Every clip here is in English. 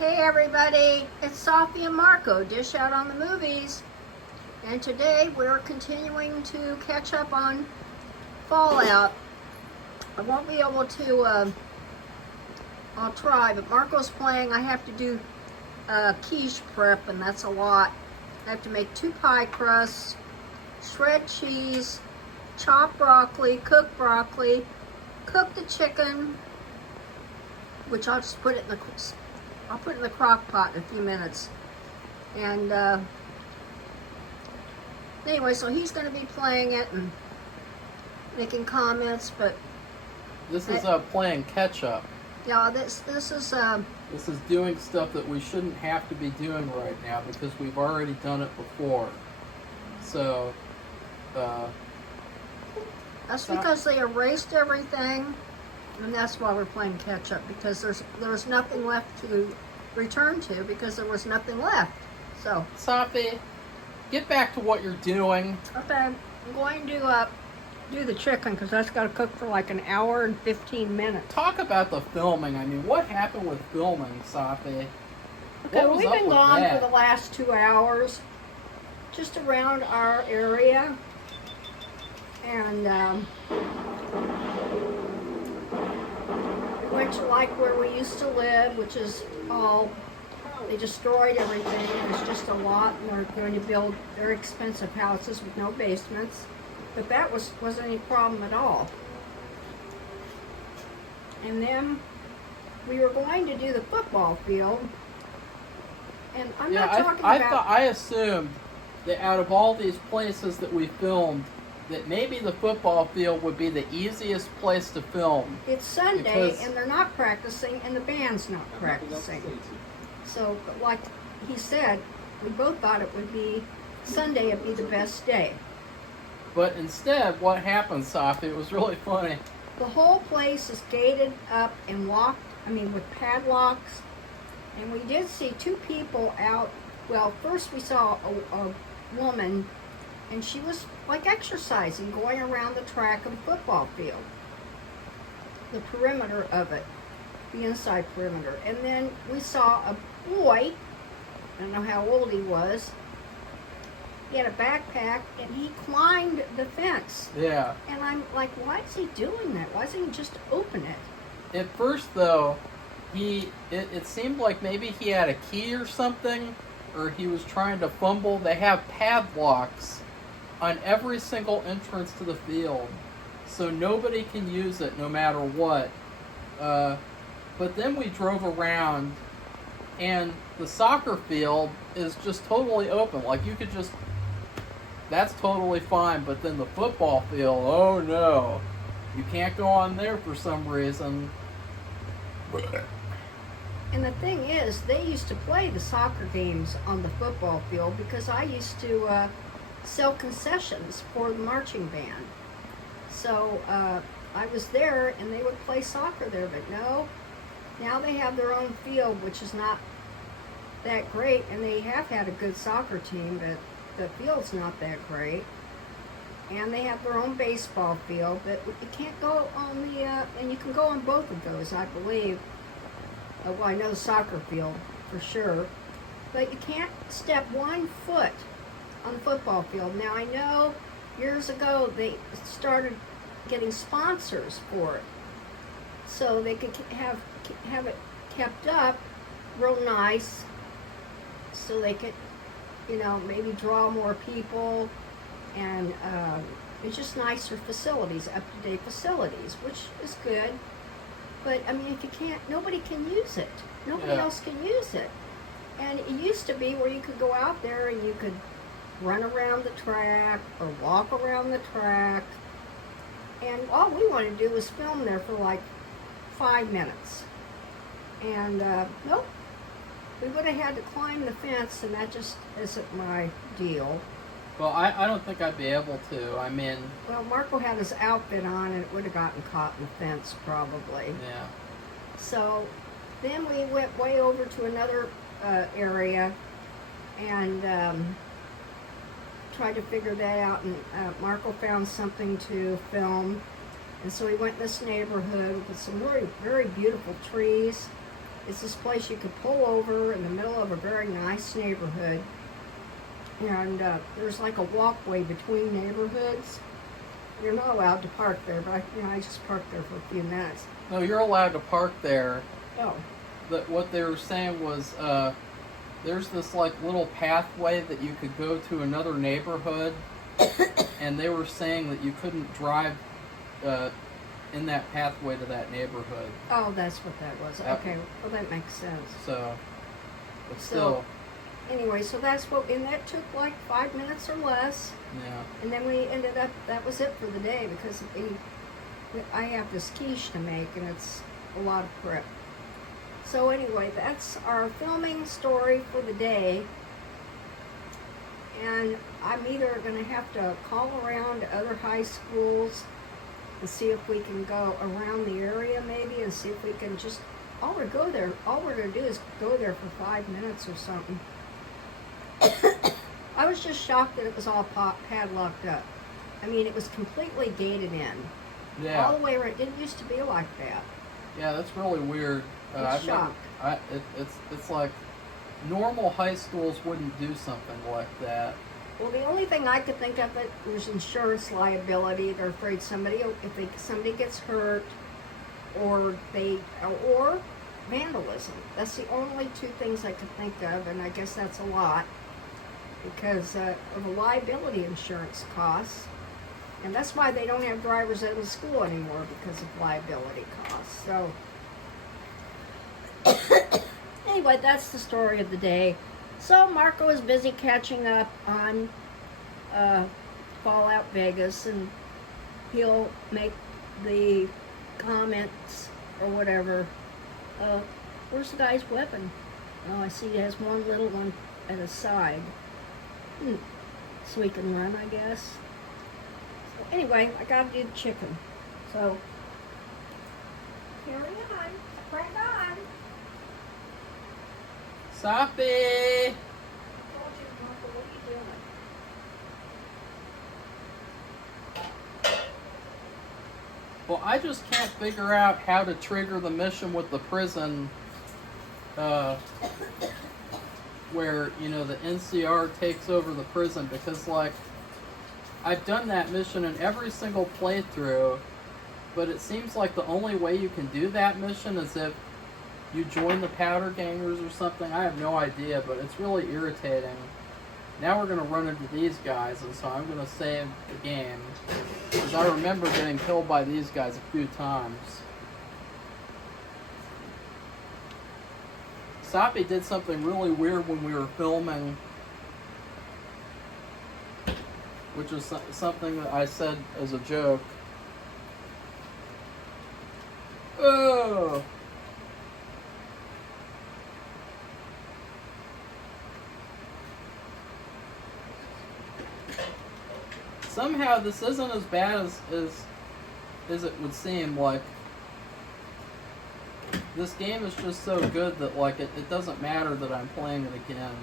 Hey everybody, it's Sophie and Marco, Dish Out on the Movies. And today we're continuing to catch up on Fallout. I won't be able to, I'll try, but Marco's playing. I have to do quiche prep, and that's a lot. I have to make 2 pie crusts, shred cheese, chop broccoli, cook the chicken, which I'll just put it in the crock pot in a few minutes. And anyway, so he's going to be playing it and making comments, but this is playing catch up. Yeah, this is This is doing stuff that we shouldn't have to be doing right now because we've already done it before. So that's because they erased everything, and that's why we're playing catch up, because there's nothing left to return to because there was nothing left. So Sophie, get back to what you're doing. okay, I'm going to do the chicken because that's got to cook for like an hour and 15 minutes. Talk about the filming. I mean, what happened with filming, Sophie? Okay, What was we've up been with gone that? for the last 2 hours, just around our area, and we went to like where we used to live, which is all, they destroyed everything. It's just a lot, and they're going to build very expensive houses with no basements. But that wasn't any problem at all. And then we were going to do the football field, and I'm not talking about. I assumed that out of all these places that we filmed, that maybe the football field would be the easiest place to film. It's Sunday, and they're not practicing, and the band's not practicing. So, like he said, we both thought it would be Sunday would be the best day. But instead, what happened, Sophie? It was really funny. The whole place is gated up and locked, with padlocks. And we did see 2 people out. Well, first we saw a woman, and she was like exercising, going around the track of the football field. The perimeter of it, the inside perimeter. And then we saw a boy, I don't know how old he was. He had a backpack, and he climbed the fence. Yeah. And I'm like, why is he doing that? Why doesn't he just open it? At first, though, it seemed like maybe he had a key or something, or he was trying to fumble. They have padlocks on every single entrance to the field, so nobody can use it no matter what. But then we drove around, and the soccer field is just totally open. Like, you could just... That's totally fine, but then the football field, oh no. You can't go on there for some reason. And the thing is, they used to play the soccer games on the football field because I used to sell concessions for the marching band. So I was there, and they would play soccer there, but no. Now they have their own field, which is not that great, and they have had a good soccer team, but the field's not that great. And they have their own baseball field, but you can't go on the, and you can go on both of those, I believe. Well, I know the soccer field for sure, but you can't step 1 foot on the football field. Now, I know years ago they started getting sponsors for it, so they could have it kept up real nice, so they could, maybe draw more people, and it's just nicer facilities, up-to-date facilities, which is good. But, if you can't, nobody can use it. Nobody else can use it. And it used to be where you could go out there and you could run around the track or walk around the track. And all we wanted to do was film there for like 5 minutes. And, nope. We would have had to climb the fence, and that just isn't my deal. Well, I don't think I'd be able to. Well, Marco had his outfit on, and it would have gotten caught in the fence, probably. Yeah. So then we went way over to another area and tried to figure that out. And Marco found something to film. And so we went in this neighborhood with some very, very beautiful trees. It's this place you could pull over in the middle of a very nice neighborhood. And there's like a walkway between neighborhoods. You're not allowed to park there, but I just parked there for a few minutes. No, you're allowed to park there. Oh. What they were saying was there's this like little pathway that you could go to another neighborhood, and they were saying that you couldn't drive in that pathway to that neighborhood. Oh, that's what that was. Okay, well that makes sense. So, but still. Anyway, so that's what, and that took like 5 minutes or less. Yeah. And then we ended up, that was it for the day, because I have this quiche to make, and it's a lot of prep. So anyway, that's our filming story for the day. And I'm either going to have to call around to other high schools and see if we can go around the area maybe, and see if we can just, all we're going to do is go there for 5 minutes or something. I was just shocked that it was all padlocked up. I mean, it was completely gated in. Yeah. All the way around. It didn't used to be like that. Yeah, that's really weird. I'm shocked. It's like normal high schools wouldn't do something like that. Well, the only thing I could think of it was insurance liability. They're afraid somebody gets hurt, or vandalism. That's the only two things I could think of, and I guess that's a lot because of the liability insurance costs. And that's why they don't have drivers out of school anymore, because of liability costs. So anyway, that's the story of the day. So Marco is busy catching up on Fallout Vegas, and he'll make the comments or whatever. Where's the guy's weapon? Oh, I see he has one little one at his side. So he can run, I guess. So anyway, I gotta do the chicken. So, carry on. Crack on. Sophie! I told you, Marco, what are you doing? Well, I just can't figure out how to trigger the mission with the prison, where, you know, the NCR takes over the prison, because, like, I've done that mission in every single playthrough, but it seems like the only way you can do that mission is if you join the powder gangers or something. I have no idea, but it's really irritating. Now we're going to run into these guys, and so I'm going to save the game, because I remember getting killed by these guys a few times. Sapi did something really weird when we were filming, which was something that I said as a joke. Oh! Somehow this isn't as bad as it would seem. Like, this game is just so good that, like, it doesn't matter that I'm playing it again,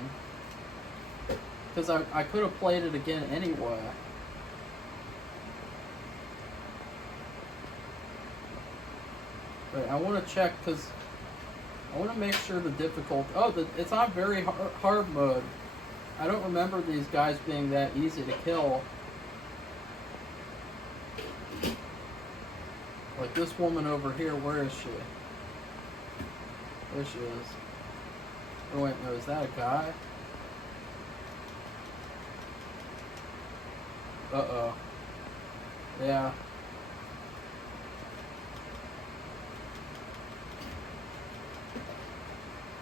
because I could have played it again anyway. But I want to check, because I want to make sure the difficulty... Oh, it's on very hard mode. I don't remember these guys being that easy to kill. Like this woman over here, where is she? There she is. Oh wait, no, is that a guy? Uh-oh. Yeah.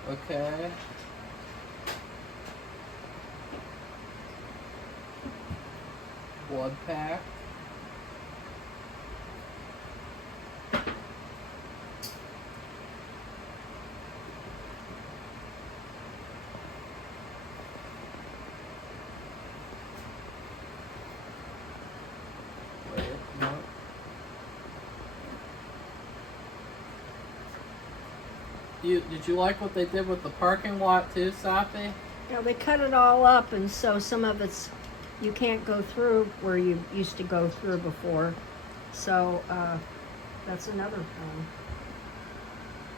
Okay. Blood pack. Did you like what they did with the parking lot too, Safi? You know, they cut it all up, and so some of it's, you can't go through where you used to go through before. So that's another thing.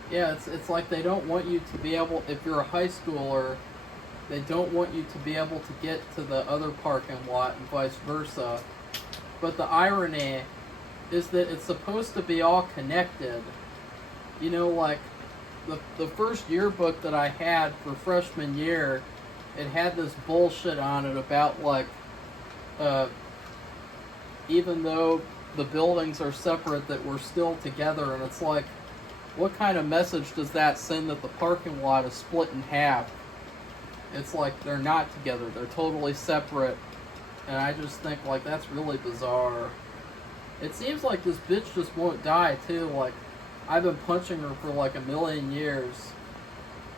Yeah, it's like they don't want you to be able, if you're a high schooler, they don't want you to be able to get to the other parking lot and vice versa. But the irony is that it's supposed to be all connected. You know, like the first yearbook that I had for freshman year, it had this bullshit on it about like, even though the buildings are separate, that we're still together, and it's like, what kind of message does that send that the parking lot is split in half? It's like they're not together, they're totally separate, and I just think like that's really bizarre. It seems like this bitch just won't die too, like I've been punching her for like a million years,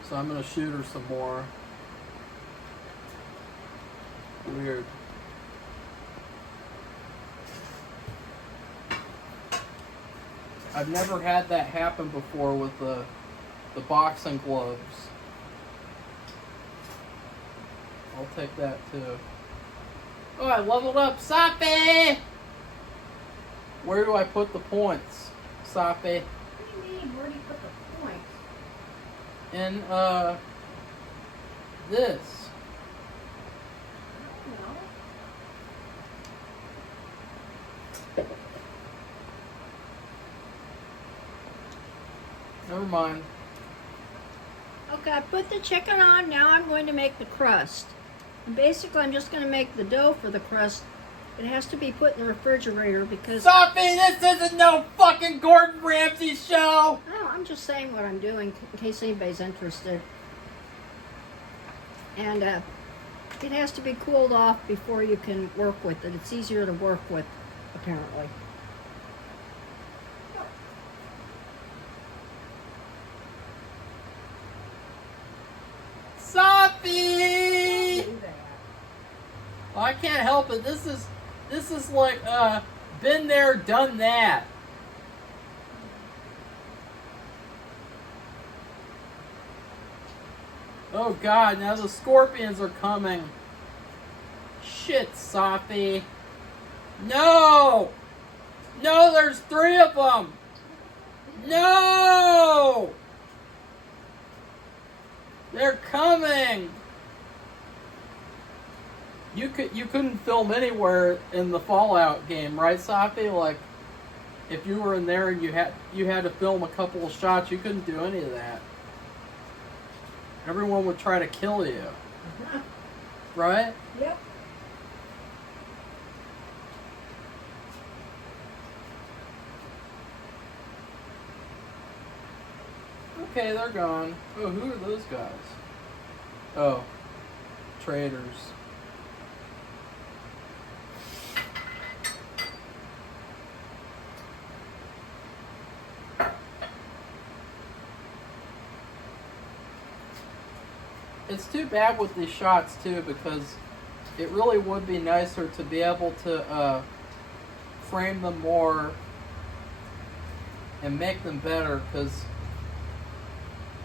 so I'm gonna shoot her some more. Weird. I've never had that happen before with the boxing gloves. I'll take that too. Oh, I leveled up, Safi! Where do I put the points, Safi? What do you mean? Where do you put the point? In this. I don't know. Never mind. Okay, I put the chicken on. Now I'm going to make the crust. And basically, I'm just going to make the dough for the crust. It has to be put in the refrigerator because... Safi, this isn't no fucking Gordon Ramsay show! No, I'm just saying what I'm doing in case anybody's interested. And it has to be cooled off before you can work with it. It's easier to work with, apparently. Safi! Do that. Oh, I can't help it. This is like been there, done that. Oh god, now the scorpions are coming. Shit, Safi. No! No, there's 3 of them! No! They're coming! You couldn't film anywhere in the Fallout game, right, Safi? Like, if you were in there and you had to film a couple of shots, you couldn't do any of that. Everyone would try to kill you. Right? Yep. Okay, they're gone. Oh, who are those guys? Oh, traders. It's too bad with these shots too, because it really would be nicer to be able to frame them more and make them better, because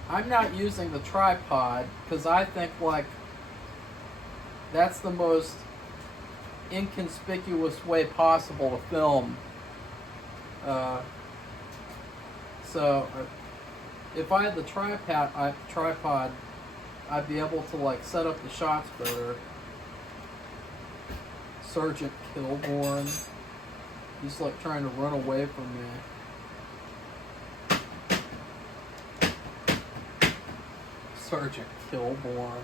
I'm not using the tripod because I think like that's the most inconspicuous way possible to film. So if I had the tripod, I'd be able to like set up the shots better. Sergeant Kilborn, he's like trying to run away from me. Sergeant Kilborn.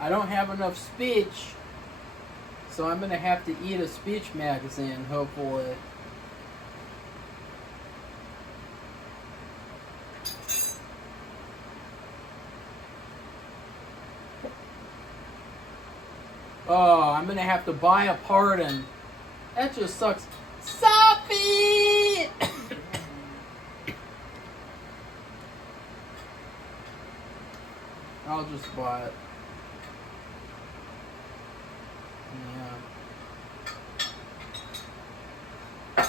I don't have enough speech, so I'm going to have to eat a speech magazine, hopefully. I'm gonna have to buy a part, and that just sucks. Sophie! I'll just buy it. Yeah.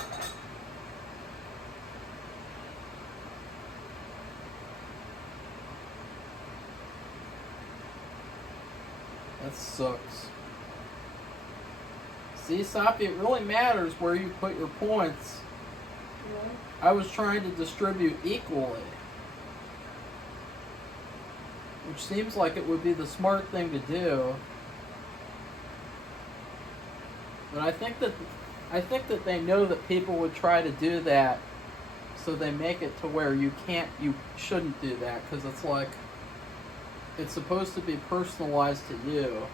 That sucks. See, Sophie, it really matters where you put your points. Really? I was trying to distribute equally. Which seems like it would be the smart thing to do. But I think that they know that people would try to do that, so they make it to where you shouldn't do that, because it's like, it's supposed to be personalized to you.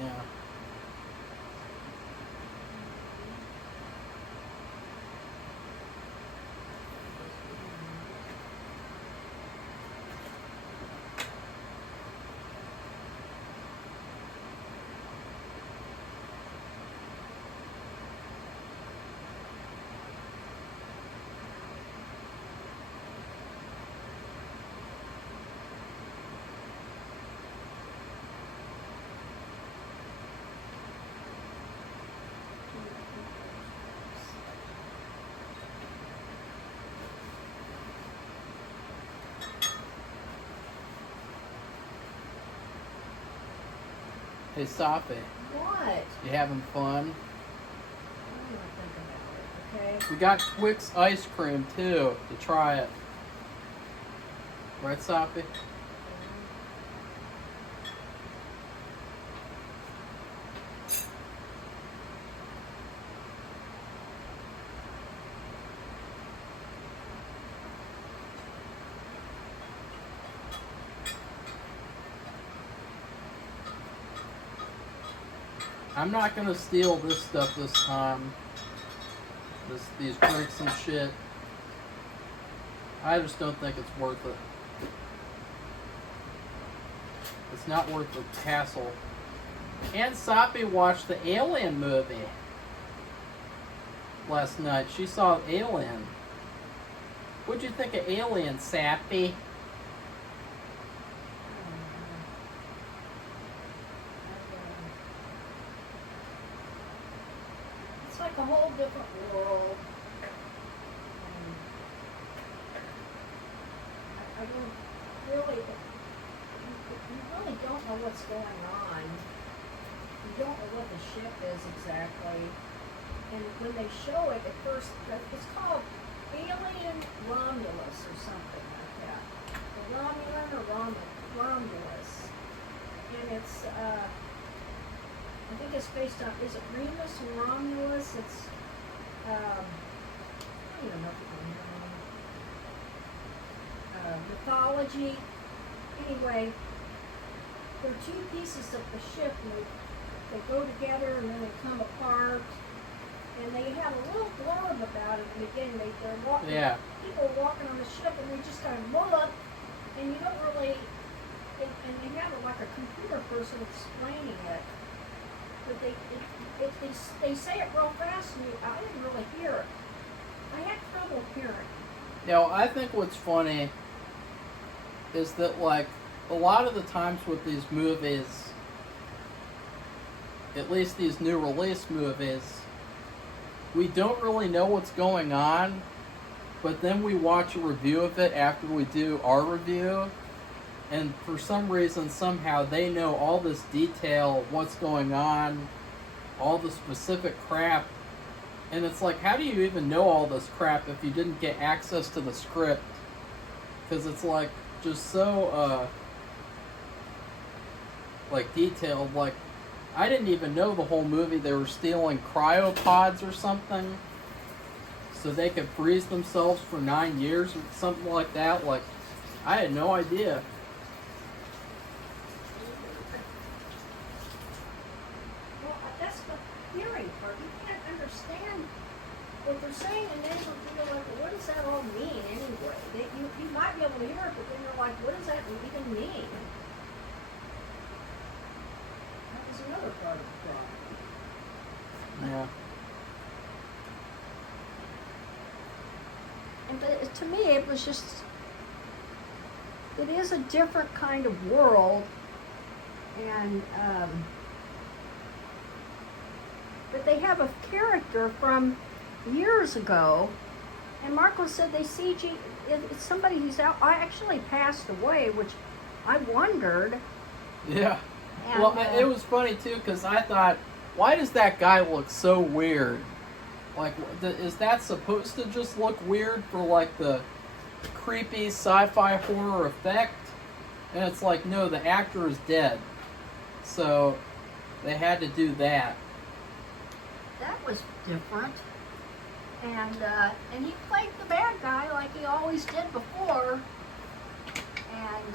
Yeah. Hey, Sophie, What? you having fun? I'm gonna think about it, okay? We got Twix ice cream too to try it. Right, Sophie? I'm not gonna steal this stuff this time. These drinks and shit. I just don't think it's worth it. It's not worth the hassle. And Sophie watched the Alien movie last night. She saw Alien. What'd you think of Alien, Sophie? It's like a whole different world. I don't really, you really don't know what's going on. You don't know what the ship is exactly. And when they show it at first, it's called Alien Romulus or something like that. The Romulan or Romulus. And it's, I think it's based on, is it Remus and Romulus? It's, I don't even know if it's mythology. Anyway, there are two pieces of the ship, and they go together and then they come apart. And they have a little blurb about it in the beginning. They're walking, people are walking on the ship, and they just kind of look, and you don't really, and they have like a computer person explaining it. But they say it real fast, and I didn't really hear it. I had trouble hearing. Now, I think what's funny is that, like, a lot of the times with these movies, at least these new release movies, we don't really know what's going on, but then we watch a review of it after we do our review, and for some reason, somehow, they know all this detail, what's going on, all the specific crap, and it's like, how do you even know all this crap if you didn't get access to the script? Because it's like, just so, like, detailed. Like, I didn't even know the whole movie they were stealing cryopods or something, so they could freeze themselves for 9 years or something like that. Like, I had no idea. Well, that's the hearing part. You can't understand what they're saying, and then you're like, well, what does that all mean anyway? You might be able to hear it, but then you're like, what does that even mean? That was another part of the problem. Yeah. But to me, it was just, it is a different kind of world, and but they have a character from years ago, and Marco said they CG, it's somebody who's out, I actually passed away, which I wondered. Yeah. And, well, it was funny too, because I thought, why does that guy look so weird? Like, is that supposed to just look weird for like the creepy sci-fi horror effect? And it's like, no, the actor is dead, so they had to do that. That was different, and he played the bad guy like he always did before, and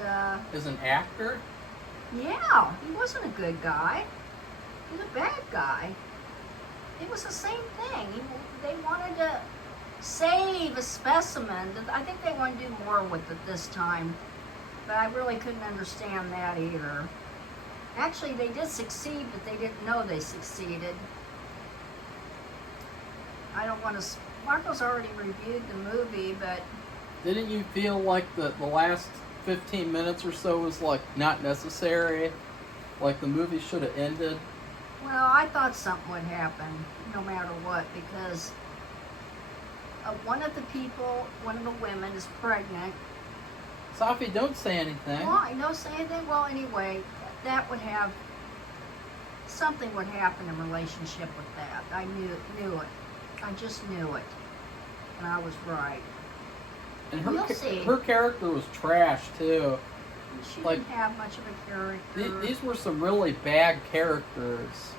As an actor? yeah, he wasn't a good guy. He was a bad guy. It was the same thing. They wanted to save a specimen. I think they wanted to do more with it this time, but I really couldn't understand that either. Actually, they did succeed, but they didn't know they succeeded. I don't want to... Marco's already reviewed the movie, but... Didn't you feel like the last 15 minutes or so was like not necessary? Like the movie should have ended? Well, I thought something would happen, no matter what, because one of the people, one of the women, is pregnant. Sophie, don't say anything. Well, I don't say anything. Well, anyway, that would have... Something would happen in relationship with that. I knew it. I just knew it. And I was right. And We'll see. her character was trash, too. She Like, didn't have much of a character. These were some really bad characters.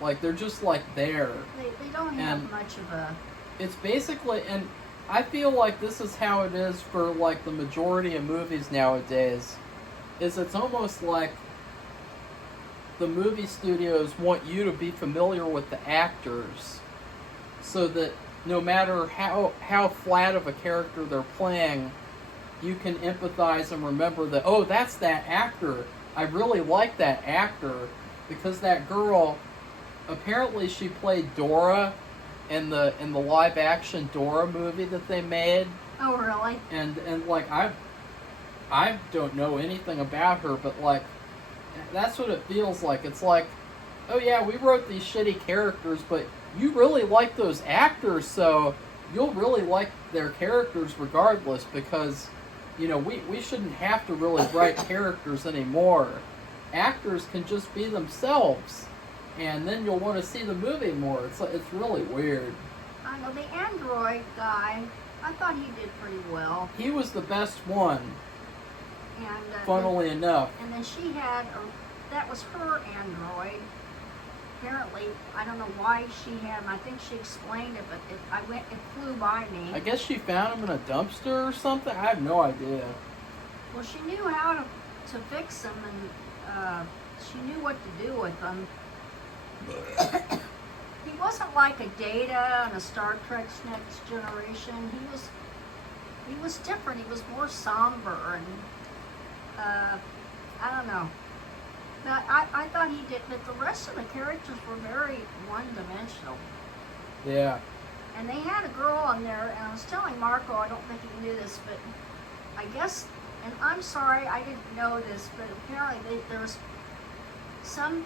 Like, they're just, like, there. They don't have And much of a... It's basically, and I feel like this is how it is for, like, the majority of movies nowadays, is it's almost like the movie studios want you to be familiar with the actors, so that no matter how flat of a character they're playing, you can empathize and remember that, oh, that's that actor. I really like that actor, because that girl, apparently she played Dora in the live action Dora movie that they made. Oh, really? And like I don't know anything about her, but like that's what it feels like. It's like, oh yeah, we wrote these shitty characters, but you really like those actors, so you'll really like their characters regardless, because, you know, we shouldn't have to really write characters anymore. Actors can just be themselves, and then you'll want to see the movie more. It's really weird. I know the android guy, I thought he did pretty well. He was the best one, And funnily enough. And then she had, that was her android. Apparently, I don't know why she had him. I think she explained it, but it flew by me. I guess she found him in a dumpster or something? I have no idea. Well, she knew how to fix them, and she knew what to do with them. He wasn't like a Data and a Star Trek's Next Generation. He was different. He was more somber, and I don't know. But I thought he did, but the rest of the characters were very one-dimensional. Yeah. And they had a girl on there, and I was telling Marco, I don't think he knew this, but I guess, and I'm sorry, I didn't know this, but apparently there's some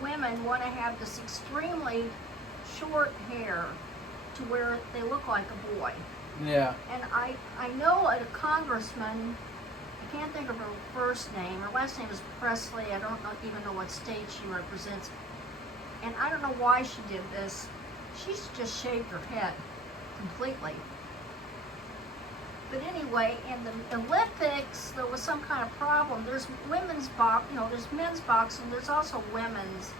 women want to have this extremely short hair to where they look like a boy. Yeah. And I know a congressman, I can't think of her first name. Her last name is Presley. I don't even know what state she represents. And I don't know why she did this. She's just shaved her head completely. But anyway, in the Olympics, there was some kind of problem. There's women's there's men's boxing. There's also women's.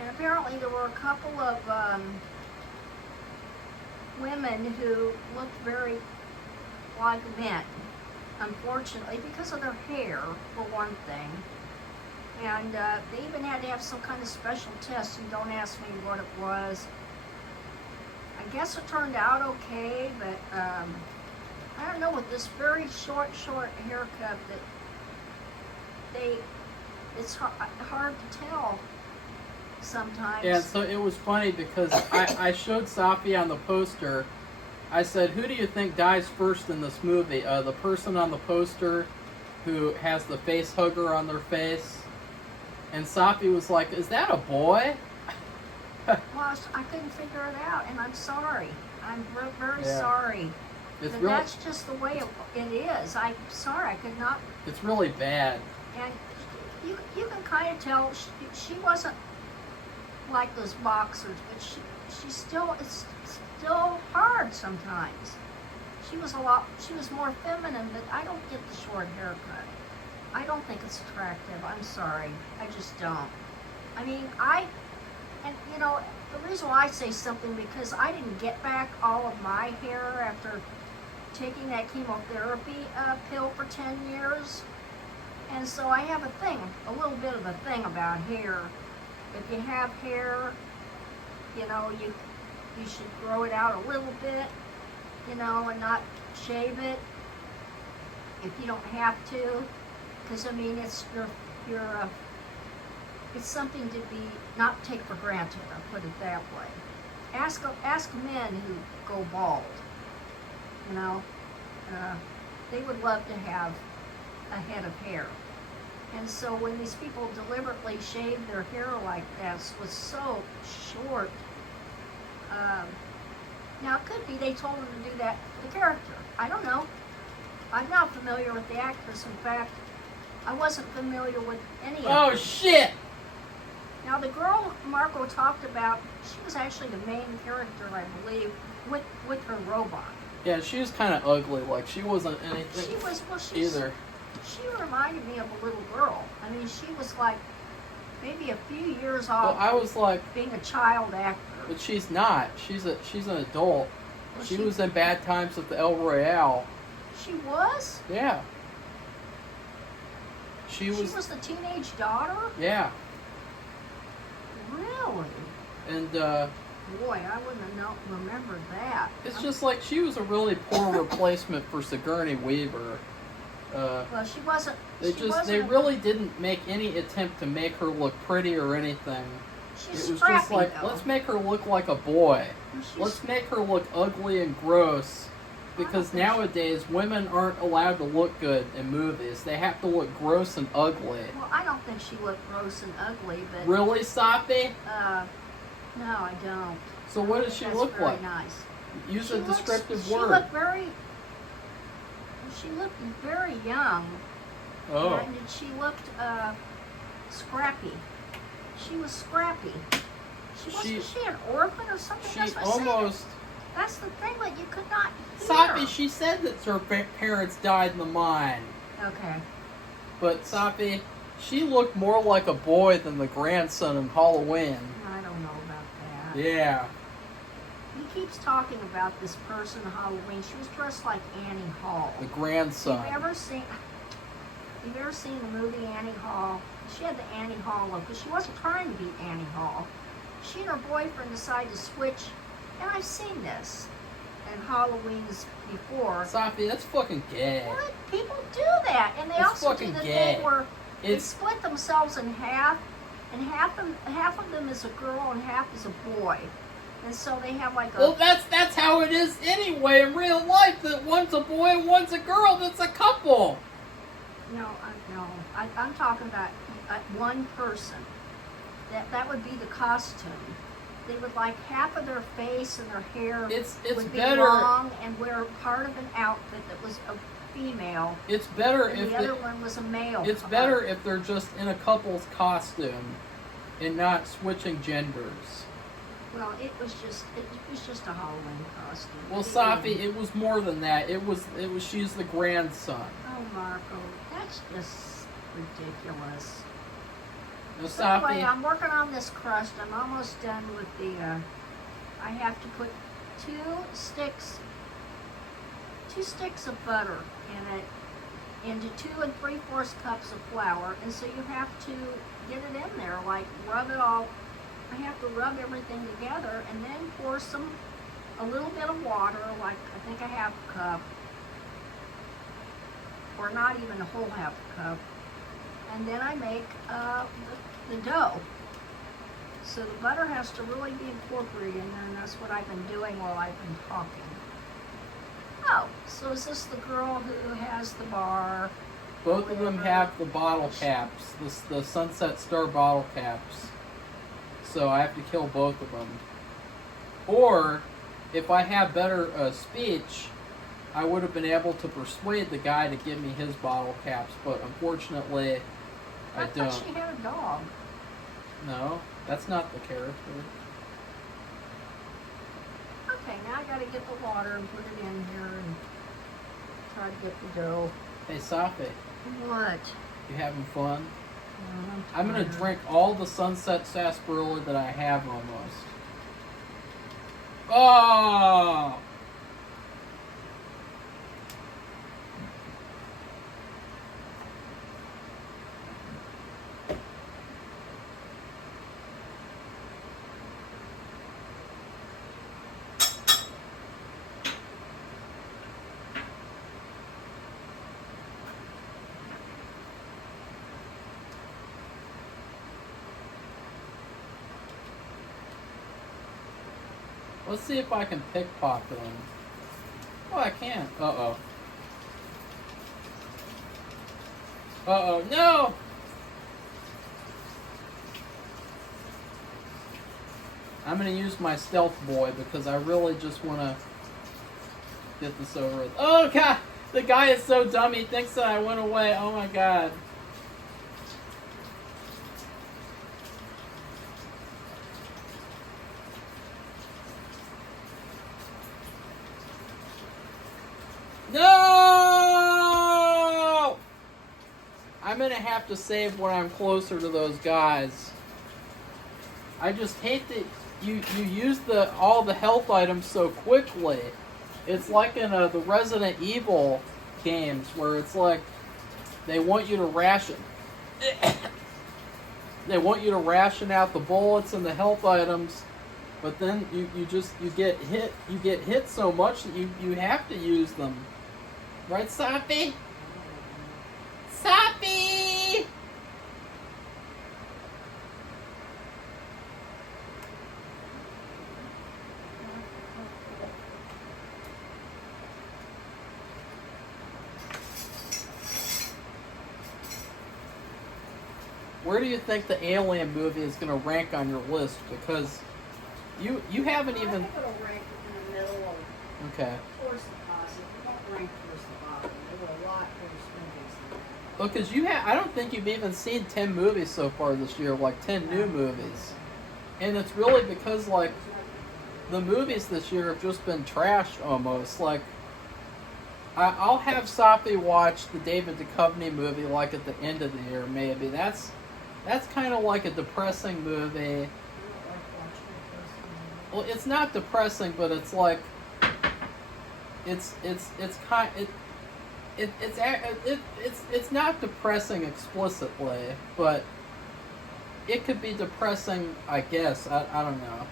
And apparently there were a couple of women who looked very like men. Unfortunately, because of their hair, for one thing. And they even had to have some kind of special test, and don't ask me what it was. I guess it turned out okay, but I don't know, with this very short haircut it's hard to tell sometimes. Yeah, so it was funny because I showed Safi on the poster. I said, who do you think dies first in this movie? The person on the poster who has the face hugger on their face? And Safi was like, is that a boy? Well, I couldn't figure it out, and I'm sorry. I'm very sorry. It's But real, that's just the way it is. I'm sorry, I could not. it's really bad. And you can kind of tell she wasn't like those boxers, but it's still hard sometimes. She was more feminine, but I don't get the short haircut. I don't think it's attractive. I'm sorry. I just don't. I mean, and you know, the reason why I say something, because I didn't get back all of my hair after taking that chemotherapy pill for 10 years. And so I have a little bit of a thing about hair. If you have hair, you know, you should grow it out a little bit, you know, and not shave it if you don't have to. Because I mean, it's it's something to be not take for granted. I'll put it that way. Ask men who go bald. You know, they would love to have a head of hair. And so when these people deliberately shave their hair like this, was so short. Now it could be they told them to do that for the character. I don't know. I'm not familiar with the actress. In fact, I wasn't familiar with any of them. Oh, shit! Now the girl Marco talked about, she was actually the main character, I believe, with her robot. Yeah, she was kind of ugly. Like, she wasn't anything either. She reminded me of a little girl. I mean, she was like maybe a few years off. Well, I was like, being a child actor. but she's not. She's an adult. Well, she was in Bad Times at the El Royale. She was? Yeah. She was the teenage daughter? Yeah. Really? And boy, I wouldn't have remembered that. it's just like she was a really poor replacement for Sigourney Weaver. Well, she wasn't. They really didn't make any attempt to make her look pretty or anything. She's It was scrappy, just like, though. let's make her look like a boy. Let's make her look ugly and gross. Because nowadays, women aren't allowed to look good in movies. They have to look gross and ugly. Well, I don't think she looked gross and ugly, but... Really, Safi? No, I don't. So what does she look like? Nice. Use a descriptive word. She looked very young. Oh. And she looked scrappy. She was scrappy. Was she an orphan or something? She almost... That's the thing, but you could not hear. Safi, she said that her parents died in the mine. Okay. But Safi, she looked more like a boy than the grandson in Halloween. I don't know about that. Yeah. He keeps talking about this person in Halloween. She was dressed like Annie Hall. The grandson. You've ever seen the movie Annie Hall? She had the Annie Hall look, but she wasn't trying to be Annie Hall. She and her boyfriend decided to switch. And I've seen this in Halloweens before. Safi, that's fucking gay. What? People do that. And they also do the thing where they split themselves in half, and half of them is a girl and half is a boy. And so they have like a... Well, that's how it is anyway in real life, that one's a boy and one's a girl. That's a couple. No. I'm talking about one person. That would be the costume. They would like half of their face and their hair would be long and wear part of an outfit that was a female. It's better and if the other one was a male. It's better if they're just in a couple's costume and not switching genders. Well, it was just a Halloween costume. Well, Safi, it was more than that. It was she's the grandson. Oh, Marco, that's just ridiculous. No, So anyway, I'm working on this crust. I'm almost done with the, I have to put two sticks of butter in it, into 2 3/4 cups of flour, and so you have to get it in there, like rub it all. I have to rub everything together, and then pour some a little bit of water, like I think a half cup, or not even a whole half cup, and then I make the dough. So the butter has to really be incorporated in there, and that's what I've been doing while I've been talking. Oh, so is this the girl who has the bar? Both of them have the bottle caps, the Sunset Star bottle caps. So I have to kill both of them. Or, if I had better speech, I would have been able to persuade the guy to give me his bottle caps, but unfortunately, I don't. I thought she had a dog. No, that's not the character. Okay, now I gotta get the water and put it in here and try to get the dough. Hey, Safi, What? you having fun? I'm I'm gonna drink all the Sunset Sarsaparilla that I have almost. Oh! Let's see if I can pickpocket him. Oh, I can't. Uh-oh. Uh-oh. No! I'm going to use my stealth boy because I really just want to get this over with. Oh, God! The guy is so dumb. He thinks that I went away. Oh, my God. No! I'm gonna have to save when I'm closer to those guys. I just hate that you use all the health items so quickly. It's like in the Resident Evil games where it's like they want you to ration. They want you to ration out the bullets and the health items. But then you get hit so much that you have to use them. Right, Safi? Safi! Where do you think the Alien movie is going to rank on your list? Because you haven't even... I think it'll rank in the middle of... Okay. Towards the positive. It won't rank towards the bottom. There were a lot worse movies than that. Well, because I don't think you've even seen 10 movies so far this year, like 10 new movies. And it's really because, like, the movies this year have just been trashed almost. Like, I'll have Safi watch the David Duchovny movie, like, at the end of the year, maybe. That's kind of like a depressing movie. Well, it's not depressing, but it's like it's not depressing explicitly, but it could be depressing, I guess. I don't know.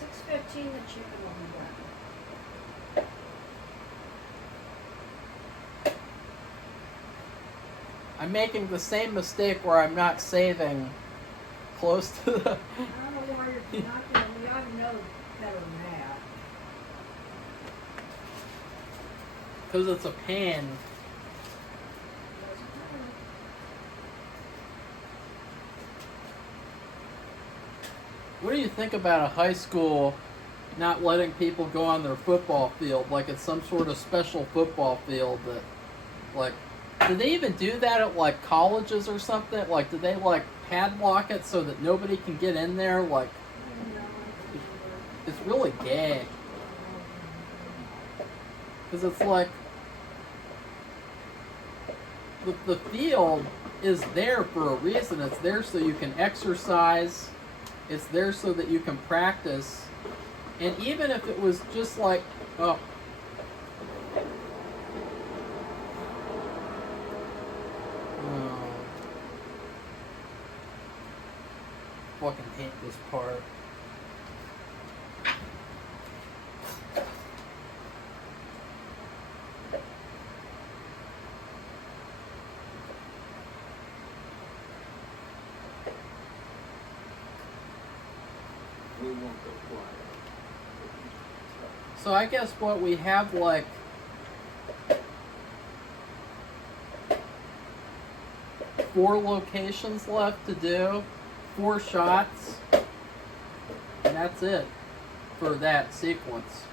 $6.15 the chicken will be done. I'm making the same mistake where I'm not saving close to the... I don't know why you're not going to... You ought to know better than that. Because it's a pan. What do you think about a high school not letting people go on their football field, like it's some sort of special football field that, like, do they even do that at, like, colleges or something? Like, do they, like, padlock it so that nobody can get in there? Like, it's really gay. Because it's like, the field is there for a reason. It's there so you can exercise. It's there so that you can practice. And even if it was just like, oh, fucking hate this part. We won't go quiet. So I guess what we have, like, four locations left to do, 4 shots, and that's it for that sequence.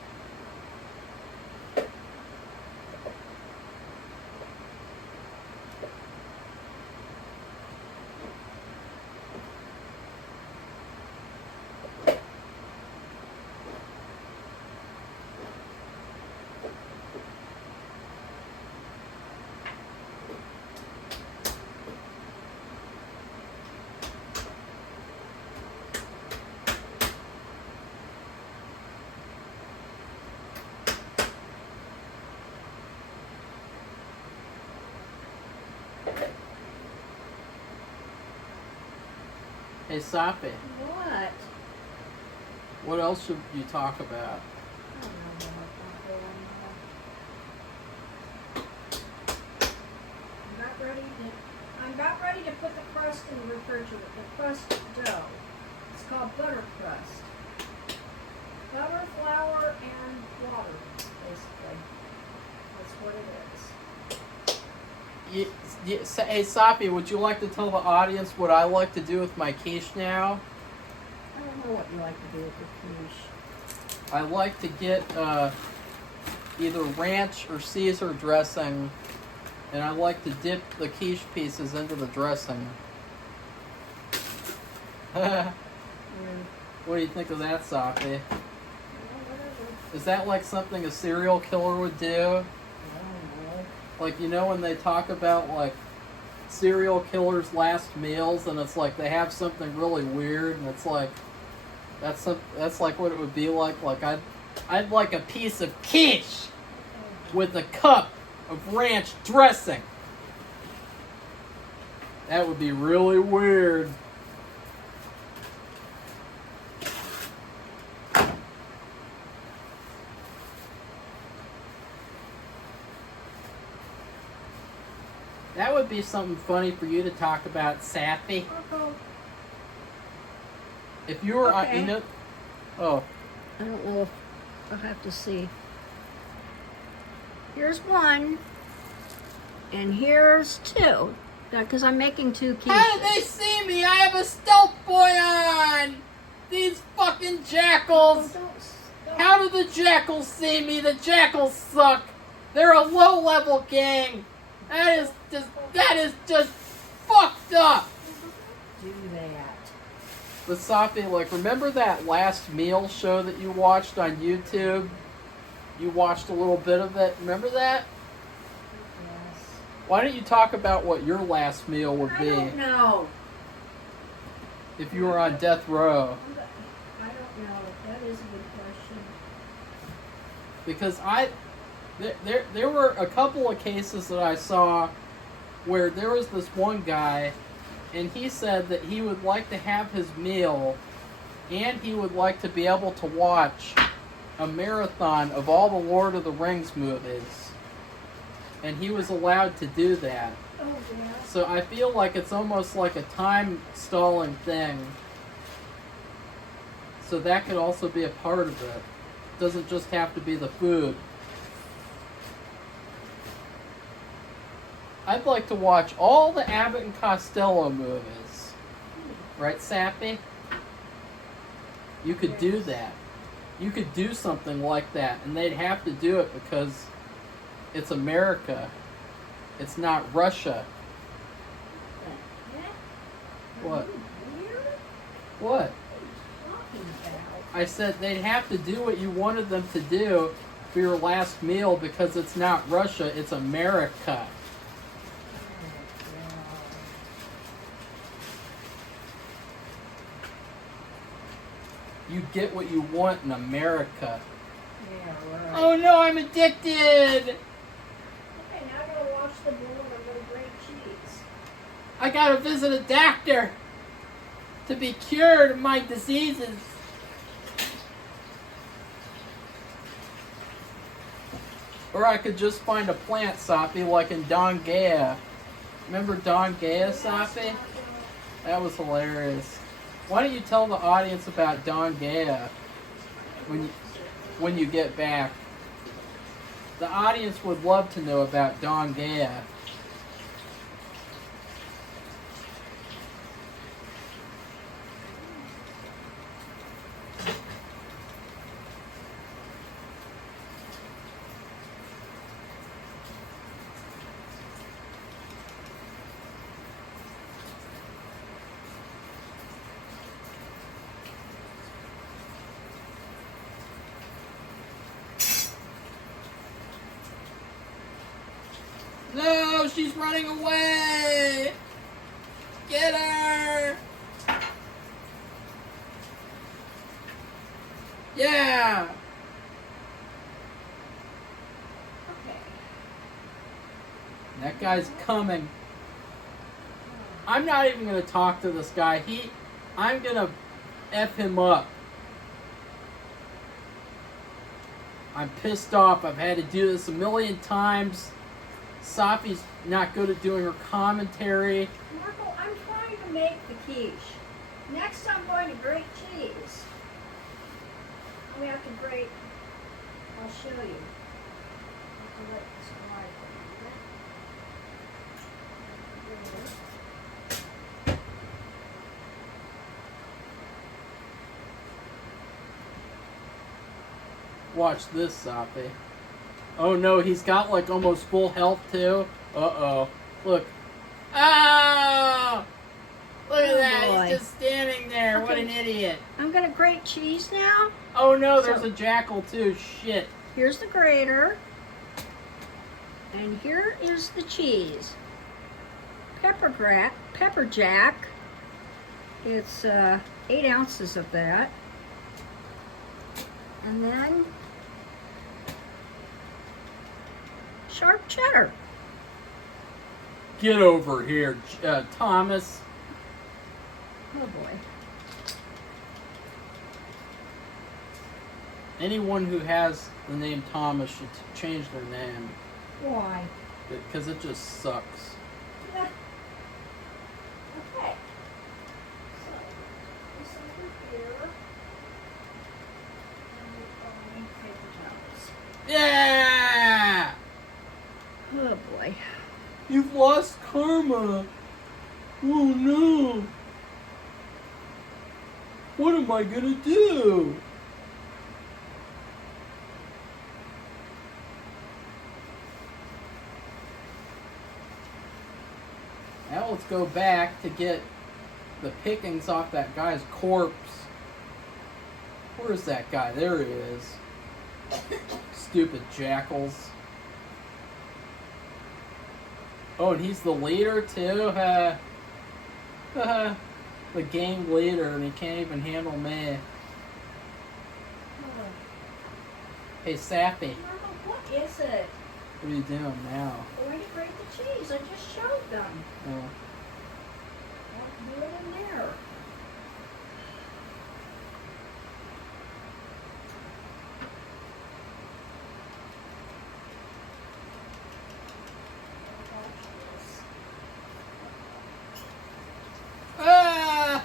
Hey, Sapi, What? what else should you talk about? I don't know what I'm about ready to put the crust in the refrigerator. The crust dough. It's called butter crust. Butter, flour, and water, basically. That's what it is. Hey, Sapi, would you like to tell the audience what I like to do with my quiche now? I don't know what you like to do with your quiche. I like to get either ranch or Caesar dressing, and I like to dip the quiche pieces into the dressing. What do you think of that, Safi? Is that like something a serial killer would do? Like, you know when they talk about, like, serial killers' last meals, and it's like they have something really weird, and it's like, that's like what it would be like. Like, I'd like a piece of quiche with a cup of ranch dressing. That would be really weird. That would be something funny for you to talk about, Sappy. If you were on, you know, oh, I don't know if I'll have to see. Here's one, and here's two, because I'm making 2 quiches. How did they see me? I have a stealth boy on. These fucking jackals. Don't. How do the jackals see me? The jackals suck. They're a low-level gang. That is just fucked up. Do that. But Safi, like, remember that last meal show that you watched on YouTube? You watched a little bit of it. Remember that? Yes. Why don't you talk about what your last meal would be I don't know. if you were on death row? I don't know. That is a good question. Because there were a couple of cases that I saw where there was this one guy, and he said that he would like to have his meal, and he would like to be able to watch a marathon of all the Lord of the Rings movies. And he was allowed to do that. Oh, yeah. So I feel like it's almost like a time stalling thing. So that could also be a part of it. It doesn't just have to be the food. I'd like to watch all the Abbott and Costello movies. Right, Sappy? You could do that. You could do something like that, and they'd have to do it because it's America. It's not Russia. What? What? I said they'd have to do what you wanted them to do for your last meal because it's not Russia, it's America. You get what you want in America. Yeah, right. Oh no, I'm addicted! Okay, now I gotta wash the bowl and I'm gonna grate cheese. I gotta visit a doctor! to be cured of my diseases. Or I could just find a plant, Sophie, like in Don Gaia. Remember Don Gaia, Sophie? That was hilarious. Why don't you tell the audience about Don Gaia when you get back? The audience would love to know about Don Gaia. No, she's running away! Get her! Yeah! Okay. That guy's coming. I'm not even gonna talk to this guy. I'm gonna F him up. I'm pissed off. I've had to do this a million times. Sophie's not good at doing her commentary. Marco, I'm trying to make the quiche. Next I'm going to grate cheese. We have to grate. I'll show you. I'll let this dry for a minute. Watch this, Sophie. Oh no, he's got like almost full health too. Uh-oh. Look. Oh! Look at that, boy. he's just standing there. Okay. What an idiot. I'm going to grate cheese now. Oh no, there's So- a jackal too. Shit. Here's the grater. And here is the cheese. Pepper jack. It's 8 ounces of that. And then sharp cheddar. Get over here, Thomas. Oh boy. Anyone who has the name Thomas should change their name. Why? Because it just sucks. Yeah. Okay. So, this over here. And we need paper towels. Yeah! Oh boy. You've lost karma. Oh no. What am I gonna do? Now let's go back to get the pickings off that guy's corpse. Where's that guy? There he is. Stupid jackals. Oh, and he's the leader too? The gang leader, and he can't even handle me. Hey, Sappy, What is it? what are you doing now? Going to grate the cheese. I just showed them. Oh. I'll do it in there. Ah!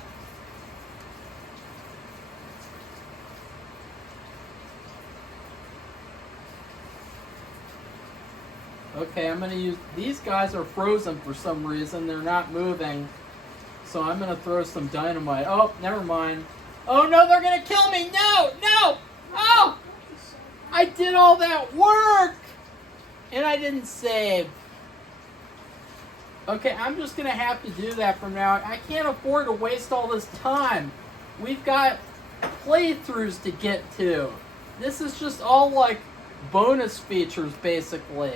Okay, I'm gonna use, these guys are frozen for some reason, they're not moving. So I'm gonna throw some dynamite. Oh, never mind. Oh no, they're gonna kill me! No! No! Oh! I did all that work! And I didn't save. Okay, I'm just gonna have to do that from now on. I can't afford to waste all this time. We've got playthroughs to get to. This is just all like bonus features, basically.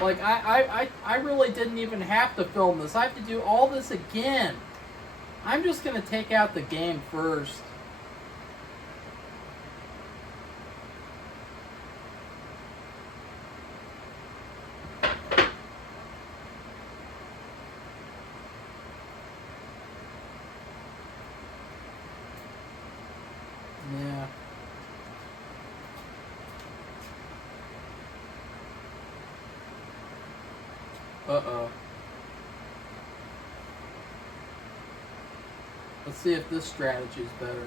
Like, I really didn't even have to film this. I have to do all this again. I'm just gonna take out the game first. Yeah. Uh-oh. Let's see if this strategy is better.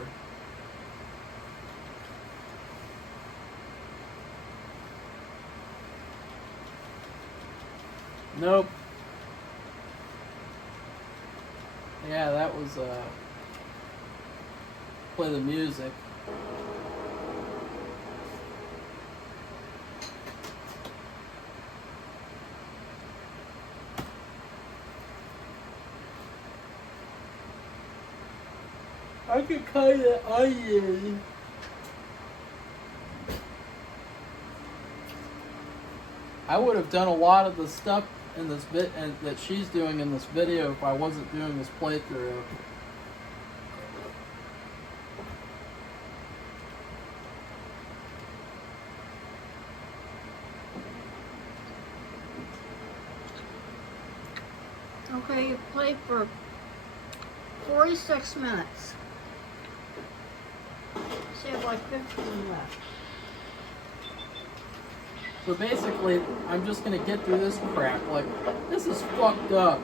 Nope. Yeah, that was, play the music. I could cut the onion. I would have done a lot of the stuff in this bit and that she's doing in this video if I wasn't doing this playthrough. Okay, you played for 46 minutes. So you have like 15 left. So basically, I'm just gonna get through this crap. Like, this is fucked up.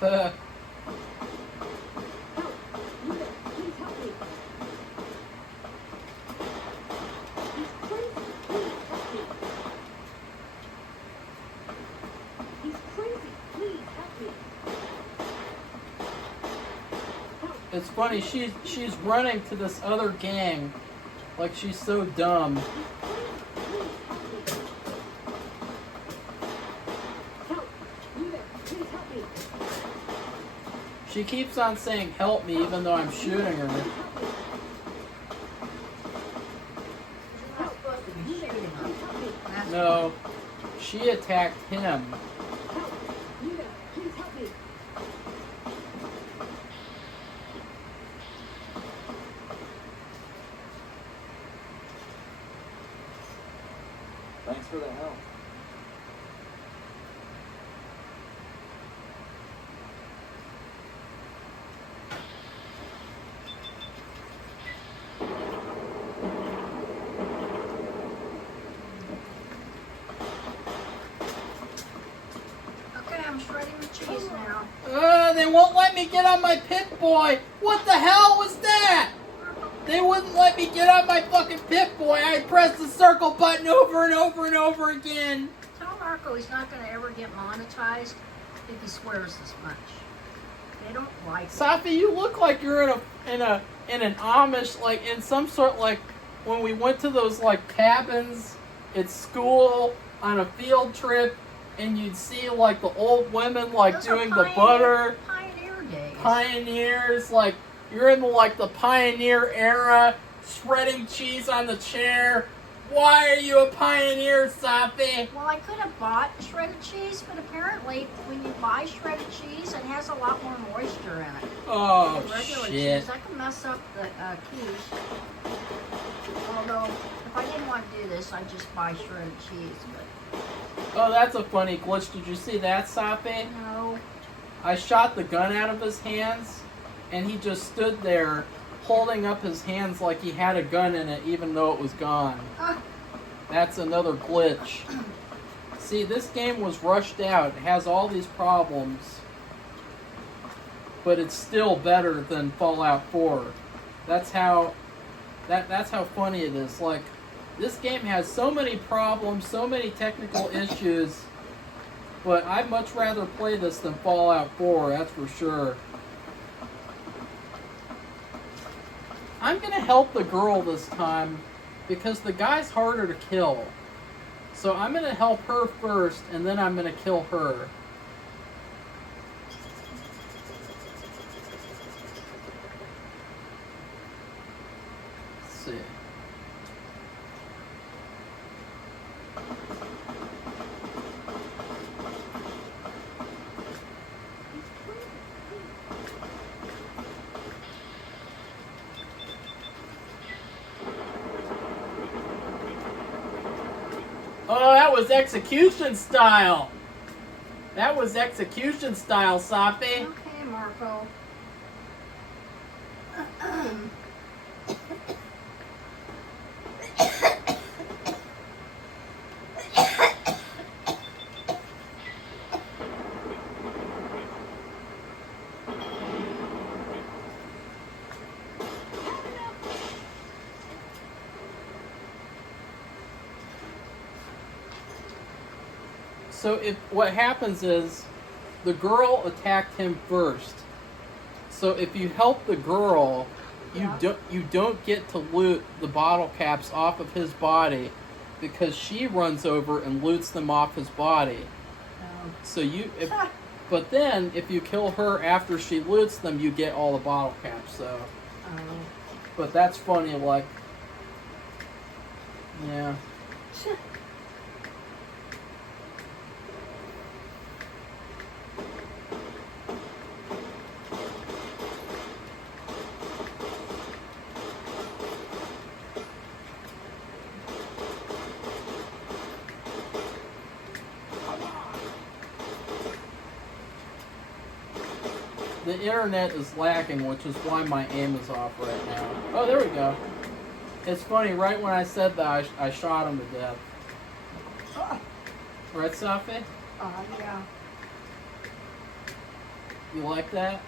Ta- It's funny, she's running to this other gang like she's so dumb. She keeps on saying help me even though I'm shooting her. You're not supposed to be shooting them. That's No, she attacked him. Thanks for the help. okay, I'm shredding the cheese now. They won't let me get on my Pip-Boy. What the hell was that? They wouldn't let me get on my fucking Pip-Boy. I pressed the circle button over and over and over again. Tell Marco he's not going to ever get monetized if he swears this much. They don't like it. Safi, you look like you're in an Amish, like in some sort, like when we went to those like cabins at school on a field trip, and you'd see like the old women like Those are doing the butter. Pioneer days. Pioneers, like you're in the pioneer era, shredding cheese on the chair. Why are you a pioneer, Safi? Well, I could have bought shredded cheese, but apparently when you buy shredded cheese, it has a lot more moisture in it. Oh than regular shit! cheese. I can mess up the quiche. Although, if I didn't want to do this, I'd just buy shredded cheese. But Oh, that's a funny glitch. Did you see that, Safi? no. I shot the gun out of his hands, and he just stood there holding up his hands like he had a gun in it, even though it was gone. That's another glitch. See, this game was rushed out. It has all these problems, but it's still better than Fallout 4. That's how funny it is. Like, this game has so many problems, so many technical issues, but I'd much rather play this than Fallout 4, that's for sure. I'm gonna help the girl this time because the guy's harder to kill. So I'm gonna help her first, and then I'm gonna kill her. Let's see. Oh, that was execution style. That was execution style, Safi. Okay, Marco. So if what happens is the girl attacked him first. So if you help the girl, Yeah. you don't get to loot the bottle caps off of his body because she runs over and loots them off his body. So but then if you kill her after she loots them, you get all the bottle caps. So, but that's funny. Like, yeah. The internet is lagging, which is why my aim is off right now. Oh, there we go. It's funny, right when I said that, I shot him to death. Right, Safi? Yeah. You like that?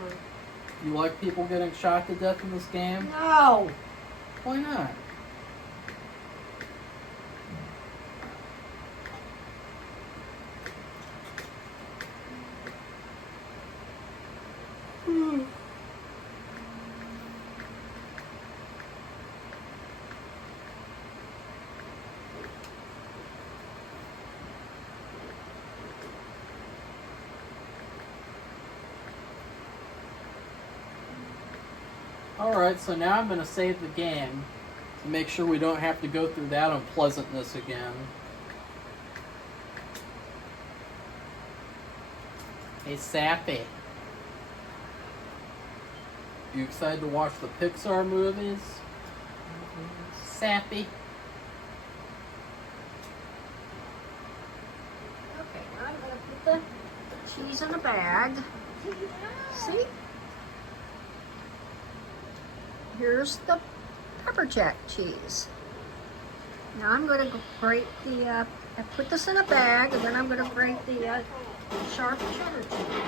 Never. You like people getting shot to death in this game? No. Why not? Alright, so now I'm going to save the game to make sure we don't have to go through that unpleasantness again. Hey, Sappy. You excited to watch the Pixar movies? Sappy. Okay, now I'm going to put the cheese in a bag. See? Here's the pepper jack cheese. Now I'm going to grate the, I put this in a bag, and then I'm going to grate the sharp cheddar cheese.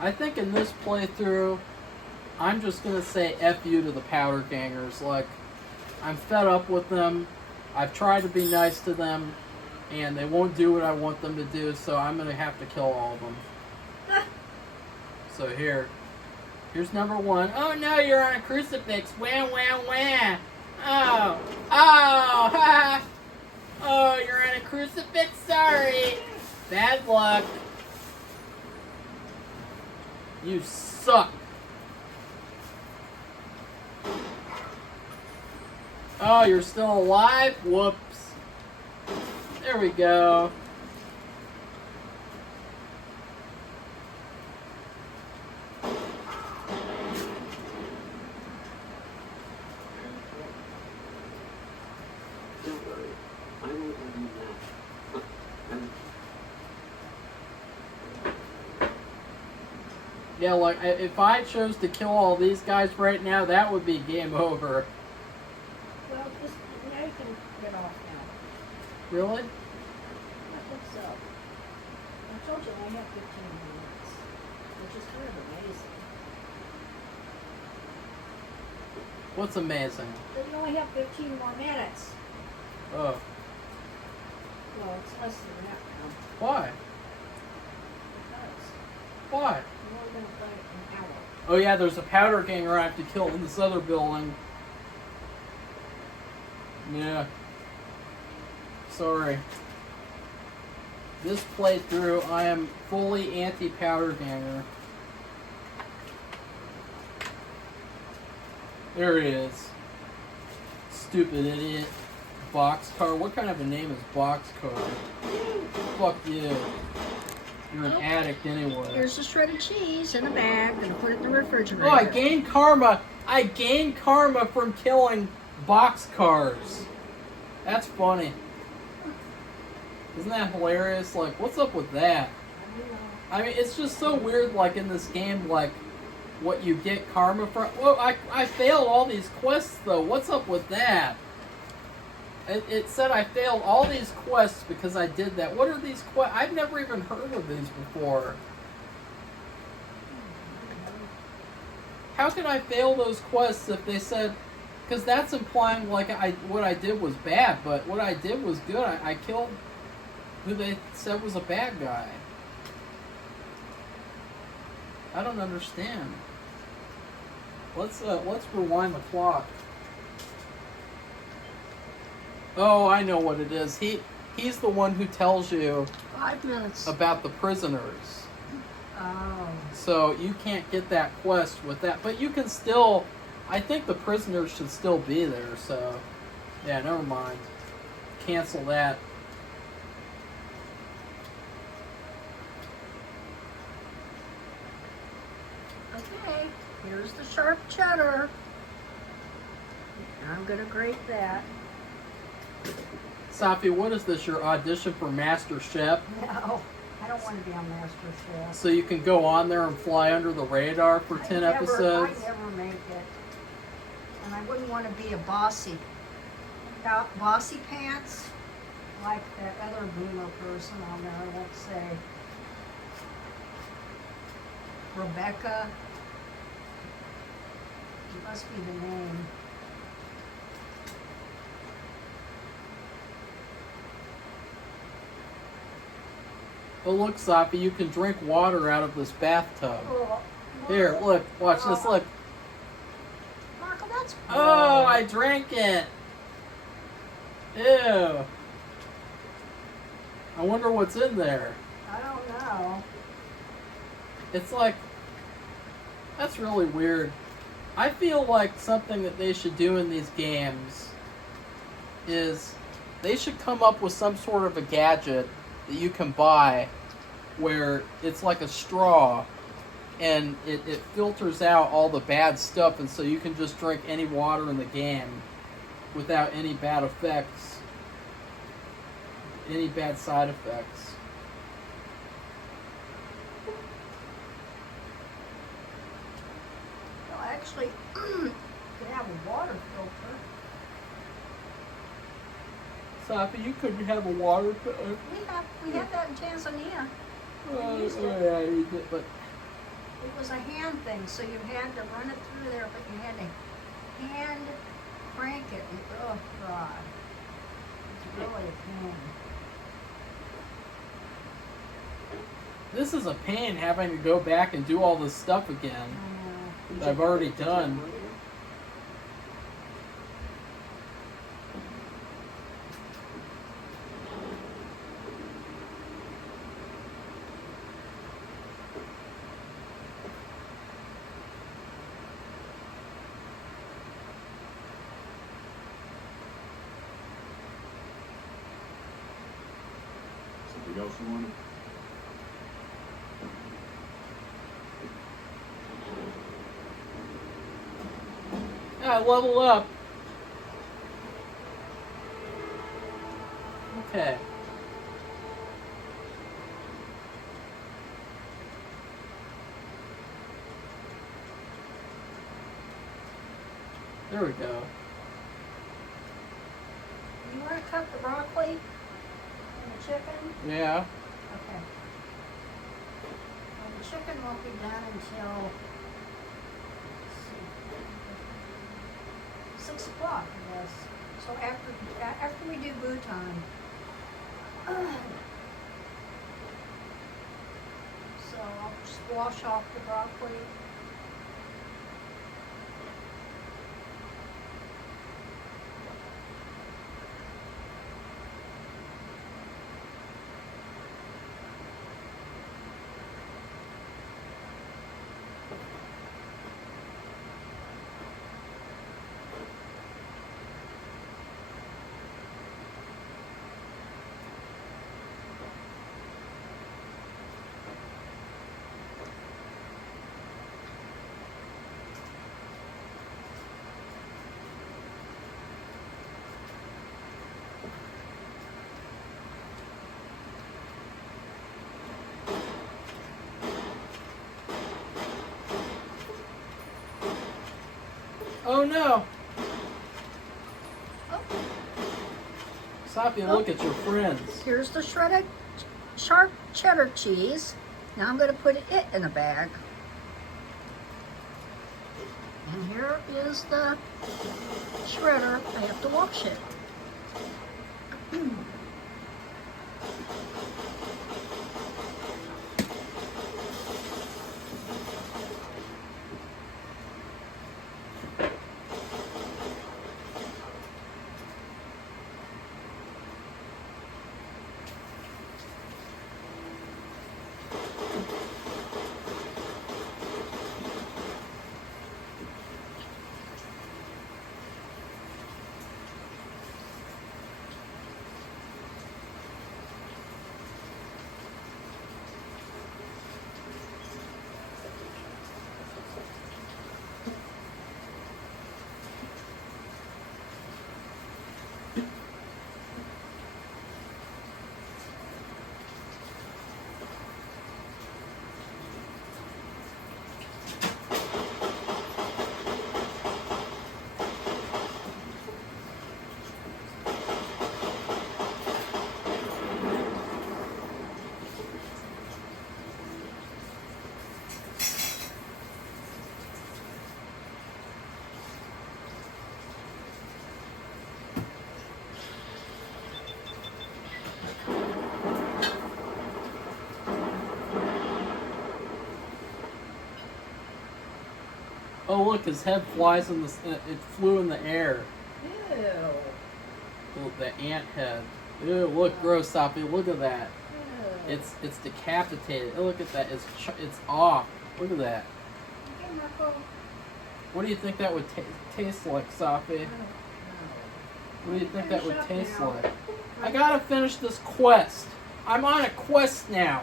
I think in this playthrough, I'm just going to say F you to the powder gangers. Like, I'm fed up with them. I've tried to be nice to them, and they won't do what I want them to do, so I'm going to have to kill all of them. So here's number one. Oh no, you're on a crucifix. Wah, wah, wah. Oh, ha. Oh, you're on a crucifix? Sorry. Bad luck. You suck. Oh, you're still alive? Whoops. There we go. Don't worry. I won't let you that. Yeah, like, if I chose to kill all these guys right now, that would be game over. Well, just, now you can get off now. Really? I think so. I told you I have 15 minutes, which is kind of amazing. What's amazing? But you only have 15 more minutes. Oh. Well, it's less than that now. Why? Why? We're going to play an hour. Oh yeah, there's a powder ganger I have to kill in this other building. Yeah. Sorry. This playthrough, I am fully anti-powder ganger. There he is. Stupid idiot. Boxcar. What kind of a name is Boxcar? Fuck you. You're an addict anyway. Here's a shredded cheese in a bag. Gonna put it in the refrigerator. Oh, I gained karma. I gained karma from killing boxcars. That's funny. Isn't that hilarious? Like, what's up with that? I mean, it's just so weird, like, in this game, like, what you get karma from. Well, I failed all these quests, though. What's up with that? It said I failed all these quests because I did that. What are these quests? I've never even heard of these before. How can I fail those quests if they said... Because that's implying, like, what I did was bad, but what I did was good. I killed who they said was a bad guy. I don't understand. Let's rewind the clock. Oh, I know what it is. He's the one who tells you 5 minutes. about the prisoners. Oh. So you can't get that quest with that, but you can still. I think the prisoners should still be there. So, yeah, never mind. Cancel that. Okay, here's the sharp cheddar. I'm gonna grate that. Safi, what is this? Your audition for Master Chef? No, I don't want to be on MasterChef. So you can go on there and fly under the radar for 10 episodes? I never make it. And I wouldn't want to be a bossy pants like that other boomer person on there. I won't say. Rebecca. It must be the name. Oh, look, Safi, you can drink water out of this bathtub. Oh, Here, look, watch this, look. Marco, that's Oh, I drank it. Ew. I wonder what's in there. I don't know. It's like, that's really weird. I feel like something that they should do in these games is they should come up with some sort of a gadget that you can buy where it's like a straw and it filters out all the bad stuff, and so you can just drink any water in the game without any bad effects, any bad side effects. Well, actually, you could have a water filter. Safi, you couldn't have a water filter. We have that in Tanzania. Yeah, you did, but It was a hand thing, so you had to run it through there, but you had to hand crank it. And, oh, God. It's really a pain. this is a pain having to go back and do all this stuff again that I've already done. Something else you wanted? Yeah, I leveled up. Okay. There we go. You want to cut the broccoli and the chicken? Yeah. Okay. Well, the chicken won't be done until, let's see, 6 o'clock, I guess. So after we do boo time. So I'll just wash off the broccoli. Oh no! Oh, Sophia, look at your friends. here's the shredded sharp cheddar cheese. Now I'm going to put it in a bag. And here is the shredder. I have to wash it. Oh look, his head flies in the. It flew in the air. Ew. Oh, the ant head. Ew, look, gross, Sophie. Look at that. Ew. It's decapitated. Oh, look at that. It's off. Look at that. Okay, Marco. What do you think that would taste like, Sophie? I don't know. What do you think that Finish would up taste now. like? I gotta finish this quest. I'm on a quest now.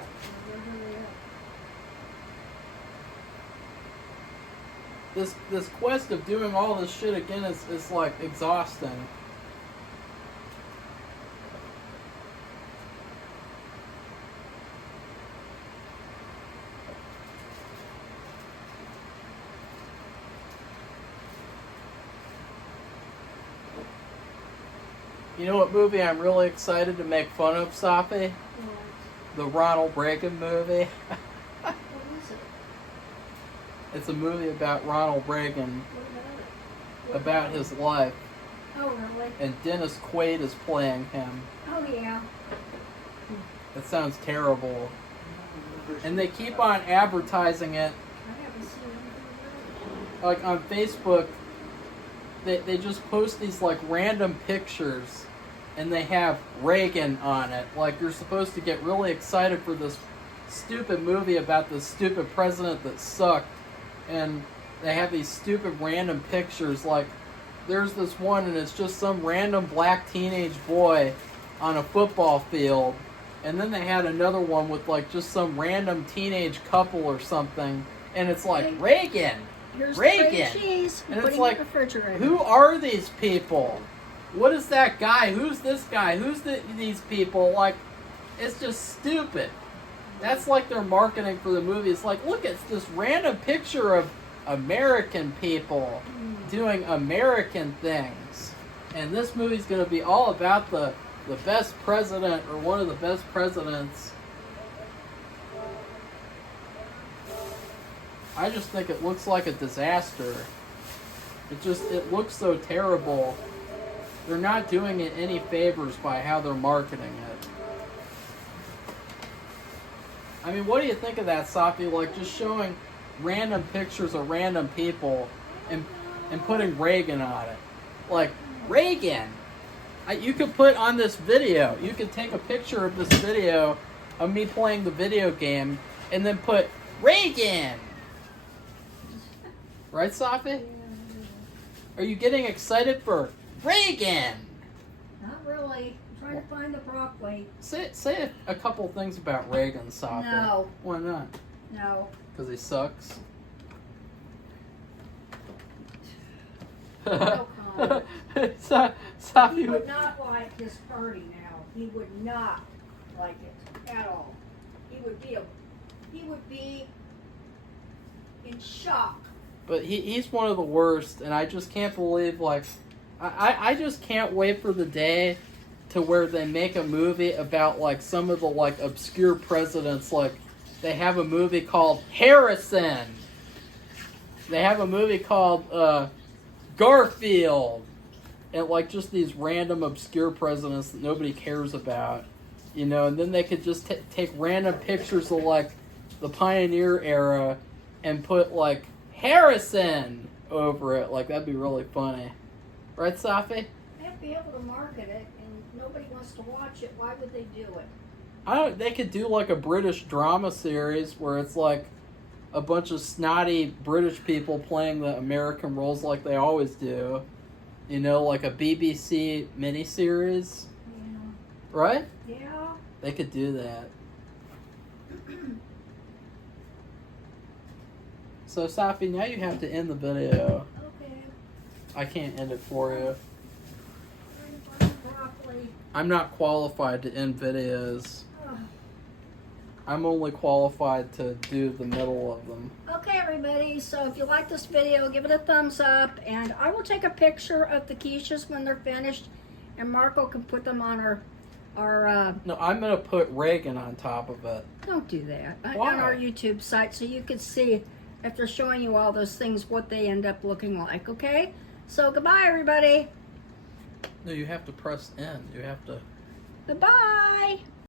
This quest of doing all this shit again is like exhausting. You know what movie I'm really excited to make fun of, Sophie? The Ronald Reagan movie. What is it? It's a movie about Ronald Reagan, What about it? What about his life, Oh, really? and Dennis Quaid is playing him. Oh, yeah. It sounds terrible. And they keep on advertising it, I haven't seen it. like on Facebook. They just post these like random pictures, and they have Reagan on it. Like you're supposed to get really excited for this stupid movie about this stupid president that sucked, and they have these stupid random pictures. Like there's this one, and it's just some random black teenage boy on a football field, and then they had another one with like just some random teenage couple or something, and it's like Reagan. Here's Reagan. the cheese. And it's Putting like, in the refrigerator. Who are these people? What is that guy? Who's this guy? Who's these people? Like, it's just stupid. That's like their marketing for the movie. It's like, look, it's this random picture of American people doing American things. And this movie's going to be all about the best president or one of the best presidents. I just think it looks like a disaster. It looks so terrible. They're not doing it any favors by how they're marketing it. I mean, what do you think of that, Safi? Like, just showing random pictures of random people and putting Reagan on it. Like, Reagan! You could put on this video, you could take a picture of this video of me playing the video game and then put Reagan! Right, Safi? Are you getting excited for Reagan? Not really. I'm trying to find the broccoli. Say a couple things about Reagan, Safi. No. Why not? No. Because he sucks. No comment. Safi He would not like this party now. He would not like it at all. He would be in shock. But he's one of the worst, and I just can't believe, like, I just can't wait for the day to where they make a movie about, like, some of the, like, obscure presidents. Like, they have a movie called Harrison. They have a movie called Garfield. And, like, just these random obscure presidents that nobody cares about. You know, and then they could just take random pictures of, like, the pioneer era and put, like, Harrison over it. Like, that'd be really funny. Right, Safi? They'd be able to market it, and nobody wants to watch it. Why would they do it? They could do, like, a British drama series where it's, like, a bunch of snotty British people playing the American roles like they always do. You know, like a BBC miniseries. Yeah. Right? Yeah. They could do that. So, Safi, now you have to end the video. Okay. I can't end it for you. Trying to find broccoli. I'm not qualified to end videos. Ugh. I'm only qualified to do the middle of them. Okay, everybody, so if you like this video, give it a thumbs up, and I will take a picture of the quiches when they're finished, and Marco can put them on our No, I'm going to put Reagan on top of it. don't do that, Why? on our YouTube site, so you can see, if they're showing you all those things, what they end up looking like, okay? So, goodbye, everybody. No, you have to press end. You have to... Goodbye.